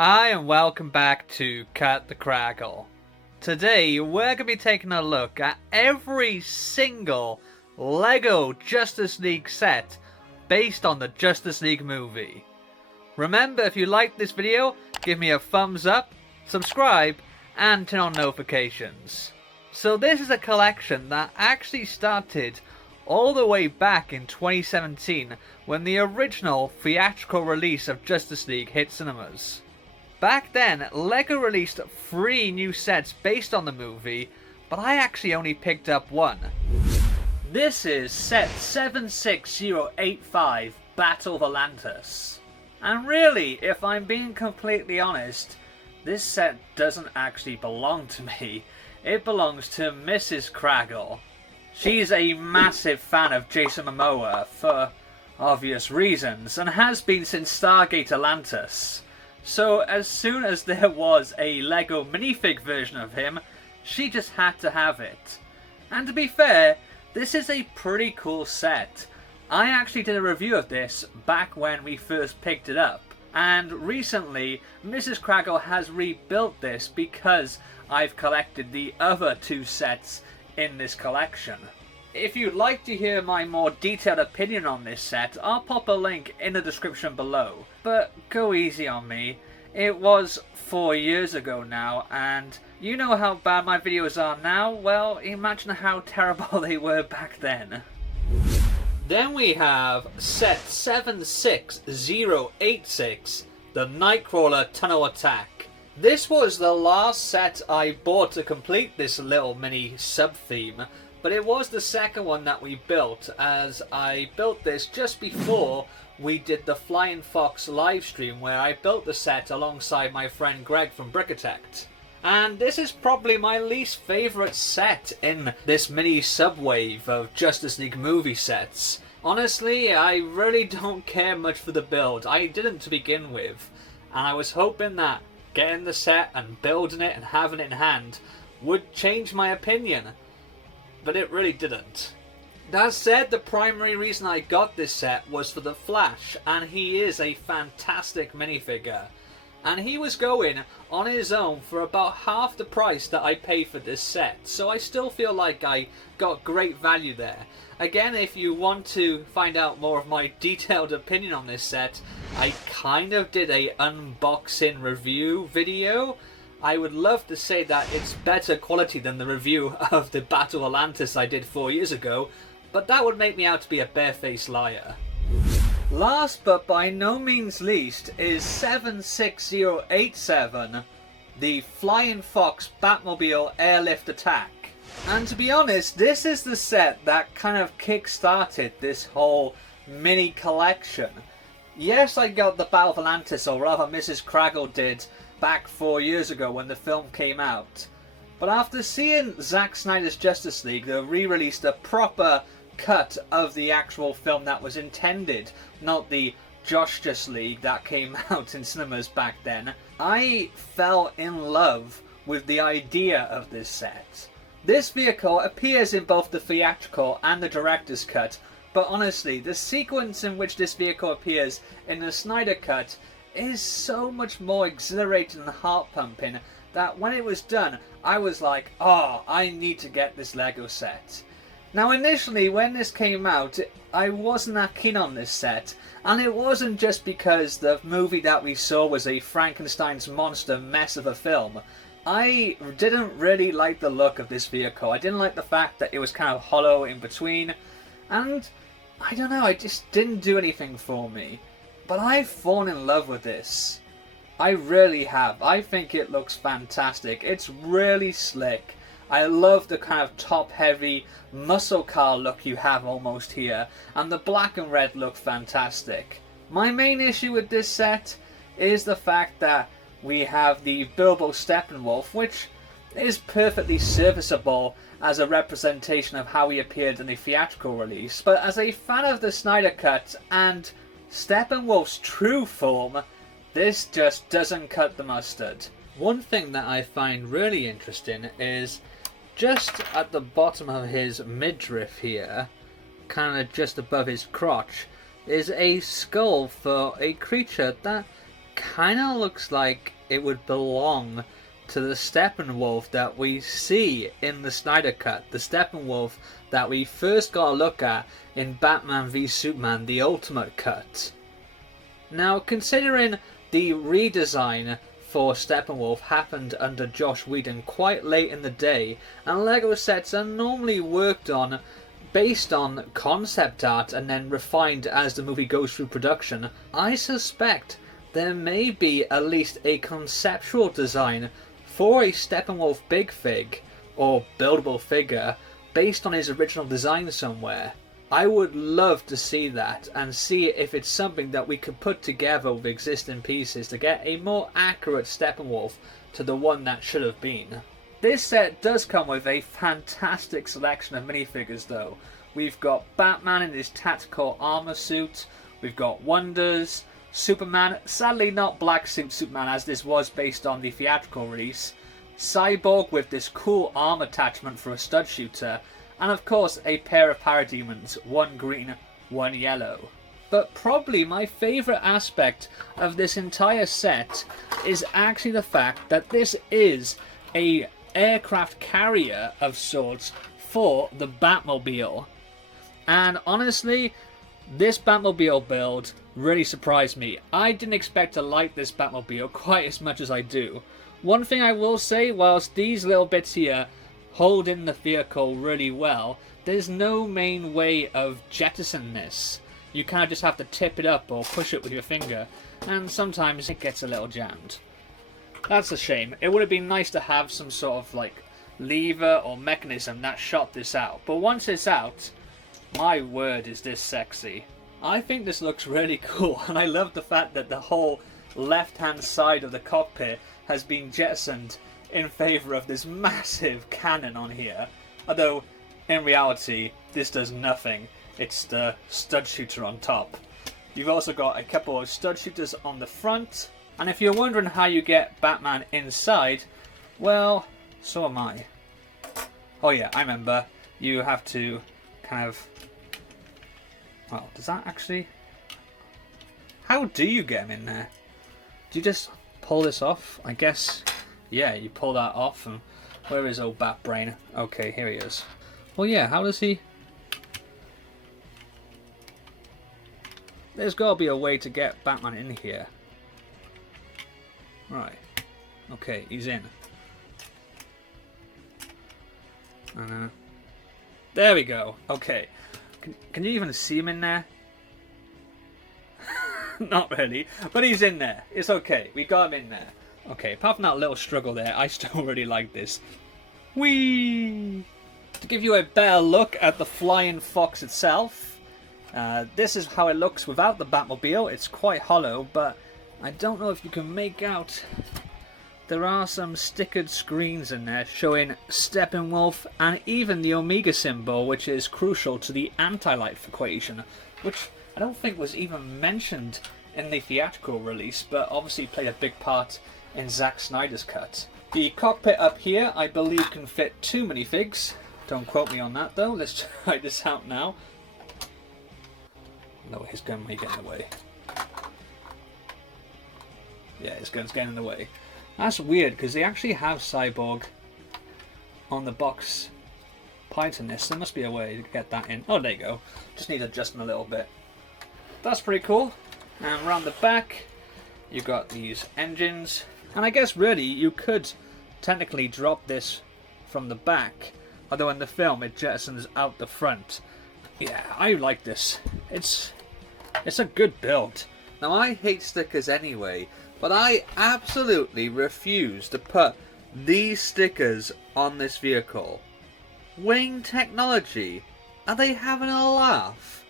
Hi and welcome back to Cut the Craggle. Today we're going to be taking a look at every single LEGO Justice League set based on the Justice League movie. Remember, if you like this video, give me a thumbs up, subscribe, and turn on notifications. So this is a collection that actually started all the way back in 2017 when the original theatrical release of Justice League hit cinemas. Back then, LEGO released 3 new sets based on the movie, but I actually only picked up one. This is set 76085, Battle of Atlantis. And really, if I'm being completely honest, this set doesn't actually belong to me. It belongs to Mrs. Craggle. She's a massive fan of Jason Momoa for obvious reasons, and has been since Stargate Atlantis. So as soon as there was a LEGO minifig version of him, she just had to have it. And to be fair, this is a pretty cool set. I actually did a review of this back when we first picked it up. And recently, Mrs. Craggle has rebuilt this because I've collected the other 2 sets in this collection. If you'd like to hear my more detailed opinion on this set, I'll pop a link in the description below. But go easy on me. It was 4 years ago now, and you know how bad my videos are now? Well, imagine how terrible they were back then. Then we have set 76086, the Knightcrawler Tunnel Attack. This was the last set I bought to complete this little mini sub-theme, but it was the second one that we built, as I built this just before we did the Flying Fox livestream where I built the set alongside my friend Greg from Brickitect. And this is probably my least favourite set in this mini subwave of Justice League movie sets. Honestly, I really don't care much for the build. I didn't to begin with, and I was hoping that getting the set and building it and having it in hand would change my opinion. But it really didn't. That said, the primary reason I got this set was for the Flash, and he is a fantastic minifigure. And he was going on his own for about half the price that I paid for this set, so I still feel like I got great value there. Again, if you want to find out more of my detailed opinion on this set, I kind of did a unboxing review video. I would love to say that it's better quality than the review of the Battle of Atlantis I did 4 years ago, but that would make me out to be a barefaced liar. Last but by no means least is 76087, the Flying Fox Batmobile Airlift Attack. And to be honest, this is the set that kind of kick-started this whole mini collection. Yes, I got the Battle of Atlantis, or rather Mrs. Craggle did, back 4 years ago when the film came out. But after seeing Zack Snyder's Justice League, they re-released a proper cut of the actual film that was intended, not the Justice League that came out in cinemas back then, I fell in love with the idea of this set. This vehicle appears in both the theatrical and the director's cut, but honestly, the sequence in which this vehicle appears in the Snyder Cut is so much more exhilarating and heart-pumping that when it was done, I was like, oh, I need to get this LEGO set. Now initially, when this came out, I wasn't that keen on this set, and it wasn't just because the movie that we saw was a Frankenstein's monster mess of a film. I didn't really like the look of this vehicle. I didn't like the fact that it was kind of hollow in between, and I don't know, it just didn't do anything for me. But I've fallen in love with this. I really have. I think it looks fantastic. It's really slick. I love the kind of top-heavy muscle car look you have almost here, and the black and red look fantastic. My main issue with this set is the fact that we have the Bilbo Steppenwolf, which is perfectly serviceable as a representation of how he appeared in the theatrical release, but as a fan of the Snyder Cut and Steppenwolf's true form, this just doesn't cut the mustard. One thing that I find really interesting is just at the bottom of his midriff here, kind of just above his crotch, is a skull for a creature that kind of looks like it would belong to the Steppenwolf that we see in the Snyder Cut. The Steppenwolf that we first got a look at in Batman v Superman, the Ultimate Cut. Now, considering the redesign for Steppenwolf happened under Joss Whedon quite late in the day, and Lego sets are normally worked on based on concept art and then refined as the movie goes through production, I suspect there may be at least a conceptual design for a Steppenwolf big fig, or buildable figure, based on his original design somewhere. I would love to see that, and see if it's something that we could put together with existing pieces to get a more accurate Steppenwolf to the one that should have been. This set does come with a fantastic selection of minifigures though. We've got Batman in his tactical armor suit, we've got Wonders, Superman, sadly not black suit Superman as this was based on the theatrical release, Cyborg with this cool arm attachment for a stud shooter, and of course a pair of parademons, one green, one yellow. But probably my favourite aspect of this entire set is actually the fact that this is a aircraft carrier of sorts for the Batmobile. And honestly, this Batmobile build really surprised me. I didn't expect to like this Batmobile quite as much as I do. One thing I will say, whilst these little bits here hold in the vehicle really well, there's no main way of jettisoning this. You kind of just have to tip it up or push it with your finger, and sometimes it gets a little jammed. That's a shame. It would have been nice to have some sort of like lever or mechanism that shot this out, but once it's out, my word is this sexy. I think this looks really cool, and I love the fact that the whole left hand side of the cockpit has been jettisoned in favour of this massive cannon on here, although in reality this does nothing. It's the stud shooter on top. You've also got a couple of stud shooters on the front, and if you're wondering how you get Batman inside, well, so am I. Oh yeah, I remember. You have to kind of... Well, does that actually... How do you get him in there? Do you just pull this off? I guess, yeah, you pull that off, and where is old Bat Brain? Okay, here he is. Well, yeah, how does he... There's got to be a way to get Batman in here. Right. Okay, he's in. There we go. Okay. Can you even see him in there? Not really. But he's in there. It's okay. We got him in there. Okay, apart from that little struggle there, I still really like this. Whee! To give you a better look at the flying fox itself, this is how it looks without the Batmobile. It's quite hollow, but I don't know if you can make out. There are some stickered screens in there showing Steppenwolf and even the Omega symbol, which is crucial to the anti-life equation, which I don't think was even mentioned in the theatrical release, but obviously played a big part in Zack Snyder's cut. The cockpit up here, I believe, can fit 2 minifigs. Don't quote me on that though. Let's try this out now. No, his gun may get in the way. Yeah, his gun's getting in the way. That's weird, because they actually have Cyborg on the box piloting this. There must be a way to get that in. Oh, there you go. Just need adjusting a little bit. That's pretty cool. And around the back, you've got these engines. And I guess really you could technically drop this from the back, although in the film it jettisons out the front. Yeah, I like this. It's a good build. Now, I hate stickers anyway, but I absolutely refuse to put these stickers on this vehicle. Wayne Technology, are they having a laugh?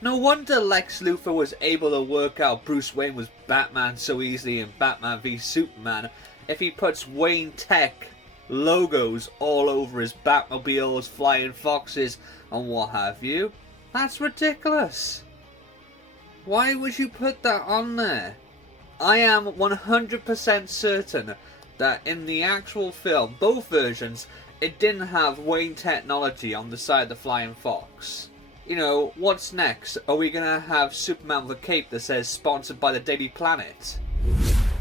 No wonder Lex Luthor was able to work out Bruce Wayne was Batman so easily in Batman v Superman if he puts Wayne Tech logos all over his Batmobiles, flying foxes and what have you. That's ridiculous. Why would you put that on there? I am 100% certain that in the actual film, both versions, it didn't have Wayne Technology on the side of the flying fox. You know, what's next? Are we going to have Superman with a cape that says sponsored by the Daily Planet?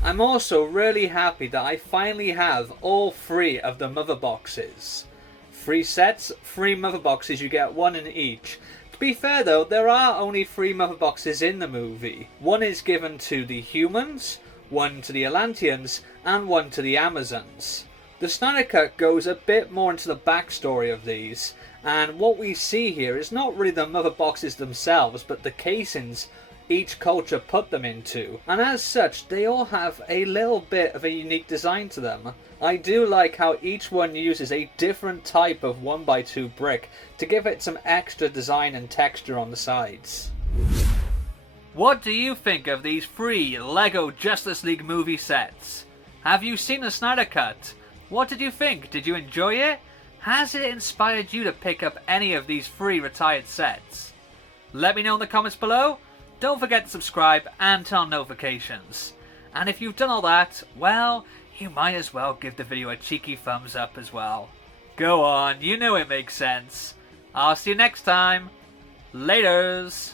I'm also really happy that I finally have all 3 of the mother boxes. 3 sets, 3 mother boxes, you get 1 in each. To be fair though, there are only 3 mother boxes in the movie. 1 is given to the humans, 1 to the Atlanteans, and 1 to the Amazons. The Snyder Cut goes a bit more into the backstory of these, and what we see here is not really the mother boxes themselves, but the casings each culture put them into, and as such they all have a little bit of a unique design to them. I do like how each one uses a different type of 1x2 brick to give it some extra design and texture on the sides. What do you think of these 3 LEGO Justice League movie sets? Have you seen the Snyder Cut? What did you think? Did you enjoy it? Has it inspired you to pick up any of these 3 retired sets? Let me know in the comments below. Don't forget to subscribe and turn on notifications. And if you've done all that, well, you might as well give the video a cheeky thumbs up as well. Go on, you know it makes sense. I'll see you next time. Laters!